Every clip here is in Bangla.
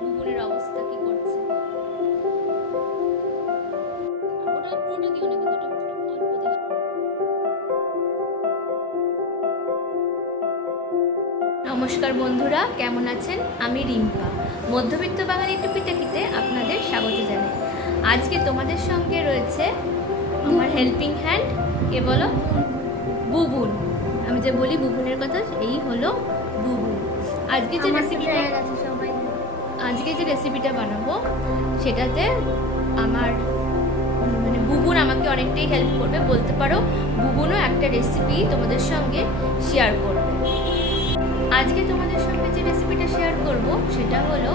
বুবুনের অবস্থা কি করছে। ওটা পুরোটা দিও না, কিন্তু ওটা অল্প দেখি। নমস্কার বন্ধুরা, কেমন আছেন? আমি রিম্পা, মধ্যবিত্ত বাঙালি টুপিটাকিতে আপনাদের স্বাগত জানাই। আজকে তোমাদের সঙ্গে রয়েছে আমার হেল্পিং হ্যান্ড, কে বলো? বুবুন। আমি যে বলি বুবুনের কথা, এই হলো বুবুন। আজকে যে রেসিপিটা বানাবো সেটাতে আমার বুবুন আমাকে অনেকটাই হেল্প করবে, বলতে পারো বুবুনও একটা রেসিপি তোমাদের সঙ্গে শেয়ার করবে। আজকে তোমাদের সঙ্গে যে রেসিপিটা শেয়ার করব সেটা হলো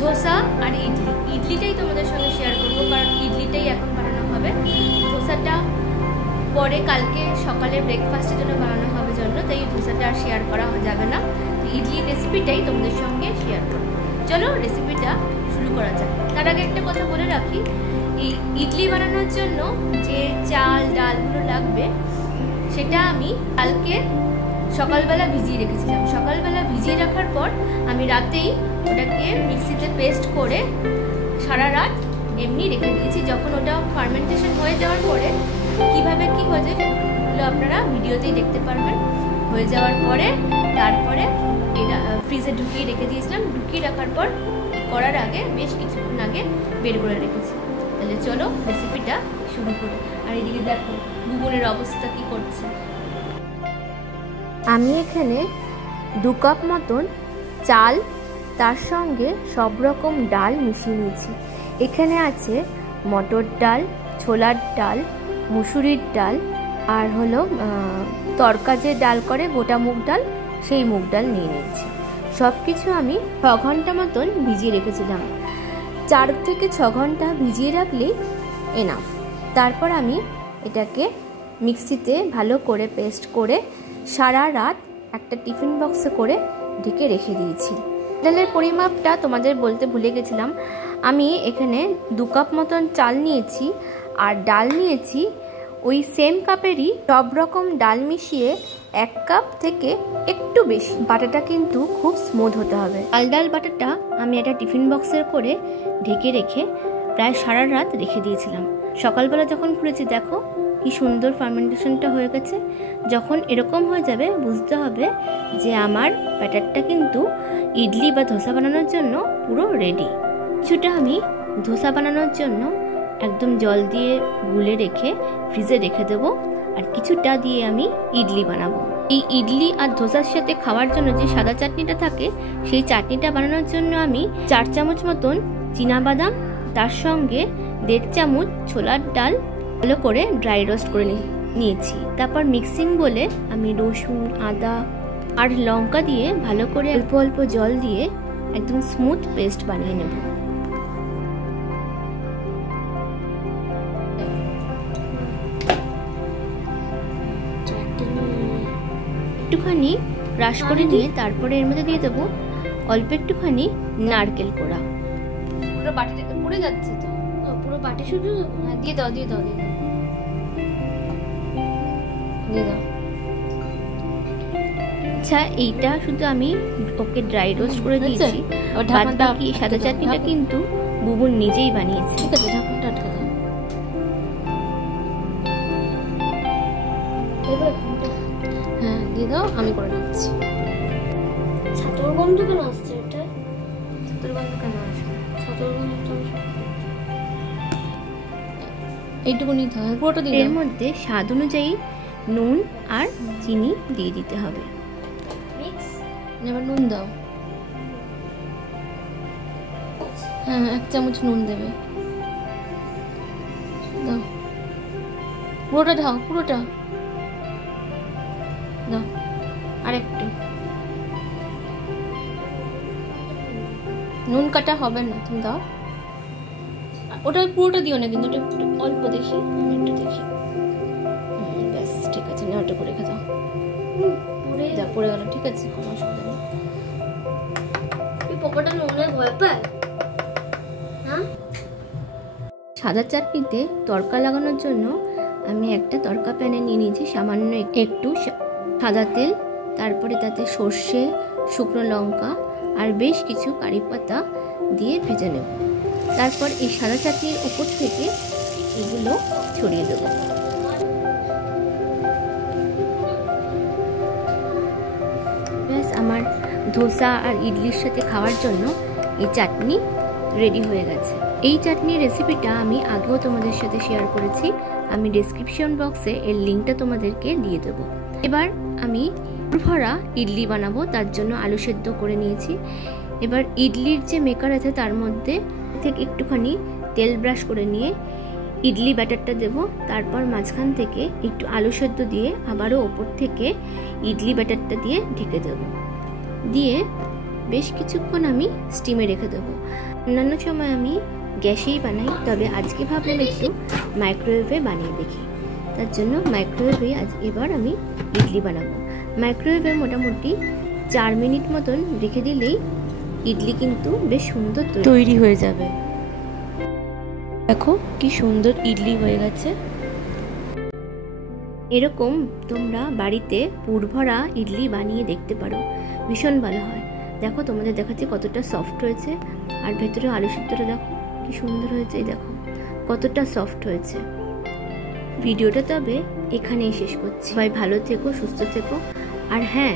ধোসা আর ইডলি। ইডলিটাই তোমাদের সঙ্গে শেয়ার করব, কারণ ইডলিটাই এখন বানানো হবে। ধোসাটা পরে কালকে সকালে ব্রেকফাস্টের জন্য বানানো হবে জন্য, তাই ধোসাটা আর শেয়ার করা যাবে না। তো ইডলির রেসিপিটাই তোমাদের সঙ্গে শেয়ার করব। চলো রেসিপিটা শুরু করা যাক। তার আগে একটা কথা বলে রাখি, এই ইডলি বানানোর জন্য যে চাল ডালগুলো লাগবে সেটা আমি কালকে সকালবেলা ভিজিয়ে রেখেছিলাম। সকালবেলা ভিজিয়ে রাখার পর আমি রাতেই ওটাকে মিক্সিতে পেস্ট করে সারা রাত এমনি রেখে দিয়েছি। যখন ওটা ফার্মেন্টেশন হয়ে যাওয়ার পরে কিভাবে কি হয়েছে সেগুলো আপনারা ভিডিওতেই দেখতে পারবেন। হয়ে যাওয়ার পরে তারপরে এটা ফ্রিজে ঢুকিয়ে রেখে দিয়েছিলাম। ঢুকিয়ে রাখার পর করার আগে বেশ কিছুক্ষণ আগে বের করে রেখেছি। তাহলে চলো রেসিপিটা শুরু করি। আর এদিকে দেখো বুবুনের অবস্থা কি করছে। আমি এখানে 2 কাপ মতন চাল, তার সঙ্গে সব রকম ডাল মিশিয়ে নিয়েছি। এখানে আছে মটর ডাল, ছোলার ডাল, মুসুরির ডাল, আর হলো তরকা যে ডাল করে গোটা মুগ ডাল, সেই মুগ ডাল নিয়ে নিয়েছি। সব কিছু আমি 6 ঘন্টা মতন ভিজিয়ে রেখেছিলাম। 4 থেকে 6 ঘন্টা ভিজিয়ে রাখলেই এনাফ। তারপর আমি এটাকে মিক্সিতে ভালো করে পেস্ট করে সারা রাত একটা টিফিন বক্সে করে ঢেকে রেখে দিয়েছি। ডালের পরিমাপটা তোমাদের বলতে ভুলে গেছিলাম। আমি এখানে 2 কাপ মতন চাল নিয়েছি আর ডাল নিয়েছি ওই সেম কাপেরই সব রকম ডাল মিশিয়ে 1 কাপ থেকে একটু বেশি। বাটাটা কিন্তু খুব স্মুথ হতে হবে। ডাল বাটাটা আমি একটা টিফিন বক্সের করে ঢেকে রেখে প্রায় সারা রাত রেখে দিয়েছিলাম। সকালবেলা যখন খুলেছি দেখো কি সুন্দর ফার্মেন্টেশনটা হয়ে গেছে। যখন এরকম হয়ে যাবে বুঝতে হবে যে আমার ব্যাটারটা কিন্তু ইডলি বা ধোসা বানানোর জন্য পুরো রেডি। কিছুটা আমি ধোসা বানানোর জন্য একদম জল দিয়ে গুলে রেখে ফ্রিজে রেখে দেবো, আর কিছুটা দিয়ে আমি ইডলি বানাবো। এই ইডলি আর ধোসার সাথে খাওয়ার জন্য যে সাদা চাটনিটা থাকে, সেই চাটনিটা বানানোর জন্য আমি 4 চামচ মতন চীনাবাদাম, তার সঙ্গে 1.5 চামচ ছোলার ডাল ভালো করে ড্রাই রোস্ট করে নিয়েছি। তারপর মিক্সিং বলে আমি রসুন, আদা আর লঙ্কা দিয়ে ভালো করে অল্প অল্প জল দিয়ে একদম স্মুথ পেস্ট বানিয়ে নেব। একটুখানি ক্রাশ করে নিয়ে তারপরে এর মধ্যে দিয়ে দেবো অল্প একটুখানি নারকেল কোড়া। পুরো বাটিটা পড়ে যাচ্ছে তো, পুরো বাটি শুধু দিয়ে দাও দিয়ে দাও দিয়ে দাও দিয়ে দাও। আচ্ছা, এইটা শুধু আমি ওকে ড্রাই রোস্ট করে দিয়েছি। বাদ বাকি সাদা চাটনিটা কিন্তু বুবুন নিজেই বানিয়েছে। ঠিক আছে, ঢাকনটা আটকে দাও। হ্যাঁ দিয়ে দাও, আমি করে নিচ্ছি। ছাতুর গন্ধ কেন আসছে? এটা ছাতুর গন্ধ কেন আসবে? ছাতুর গন্ধ এইটুকু নিতে হবে, পুরোটা দিয়ে। এর মধ্যে স্বাদ অনুযায়ী নুন আর চিনি দিয়ে দিতে হবে। এবার নুন দাও। হ্যাঁ 1 চামচ নুন দেবে। দাও, পুরোটা দাও, পুরোটা দাও। আর একটু নুন কাটা হবে না, তুমি দাও। ওটা পুরোটা দিও না, কিন্তু ওটা অল্প দেখি, একটু দেখি। ব্যাস ঠিক আছে, না ওটা করে রেখে দাও। যা পড়ে গেল, ঠিক আছে, কোনো অসুবিধা নেই। পোকাটা নুনের ভয় পায় না। সাদা চাটনিতে তড়কা লাগানোর জন্য আমি একটা তড়কা প্যানে নিয়ে নিয়েছি সামান্য একটু সাদা তেল, তারপরে তাতে সর্ষে, শুকনো লঙ্কা আর বেশ কিছু কারি পাতা দিয়ে ভেজে নেব। তারপর এই সাদা চাটনির উপর থেকে এগুলো ছড়িয়ে দেব। ব্যাস, আমার ধোসা আর ইডলির সাথে খাওয়ার জন্য এই চাটনি রেডি হয়ে গেছে। এই চাটনির রেসিপিটা আমি আগেও তোমাদের সাথে শেয়ার করেছি, আমি ডেসক্রিপশন বক্সে এর লিঙ্কটা তোমাদেরকে দিয়ে দেবো। এবার আমি ভরা ইডলি বানাবো, তার জন্য আলু সেদ্ধ করে নিয়েছি। এবার ইডলির যে মেকার আছে তার মধ্যে থেকে একটুখানি তেল ব্রাশ করে নিয়ে ইডলি ব্যাটারটা দেব। তারপর মাঝখান থেকে একটু আলু সেদ্ধ দিয়ে আবারও ওপর থেকে ইডলি ব্যাটারটা দিয়ে ঢেকে দেব। দিয়ে বেশ কিছুক্ষণ আমি স্টিমে রেখে দেবো। অন্যান্য সময় আমি গ্যাসেই বানাই, তবে আজকে ভাবলাম একটু মাইক্রোওয়েভে বানিয়ে দেখি। তার জন্য মাইক্রোওয়েভে এবার আমি ইডলি বানাবো। মাইক্রোওয়েভে মোটামুটি 4 মিনিট মতন রেখে দিলেই ইডলি কিন্তু বেশ সুন্দর তৈরি হয়ে যাবে। দেখো কি সুন্দর ইডলি হয়ে গেছে। এরকম তোমরা বাড়িতে পুরভরা ইডলি বানিয়ে দেখতে পারো, ভীষণ ভালো হয়। দেখো তোমাদের দেখাচ্ছি কতটা সফট হয়েছে, আর ভেতরে আলু সিদ্ধটা দেখো কি সুন্দর হয়েছে, দেখো কতটা সফট হয়েছে। ভিডিওটা তবে এখানেই শেষ করছি। সবাই ভালো থেকো, সুস্থ থেকো। আর হ্যাঁ,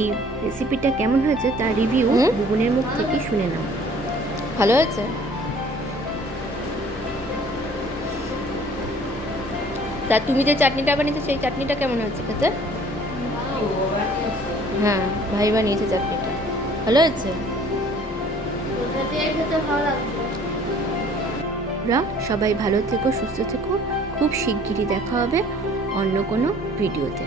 এই রেসিপিটা কেমন হয়েছে তার রিভিউ বুবনের মুখ থেকে শুনে নাও। ভালো হয়েছে? তা তুমি যে চাটনিটা বানিয়েছো সেই চাটনিটা কেমন হয়েছে খেতে? হ্যাঁ, ভাই বানিয়েছে চাটনিটা, ভালো হয়েছে। সবাই ভালো থেকো, সুস্থ থেকো। খুব শিগগিরই দেখা হবে অন্য কোনো ভিডিওতে।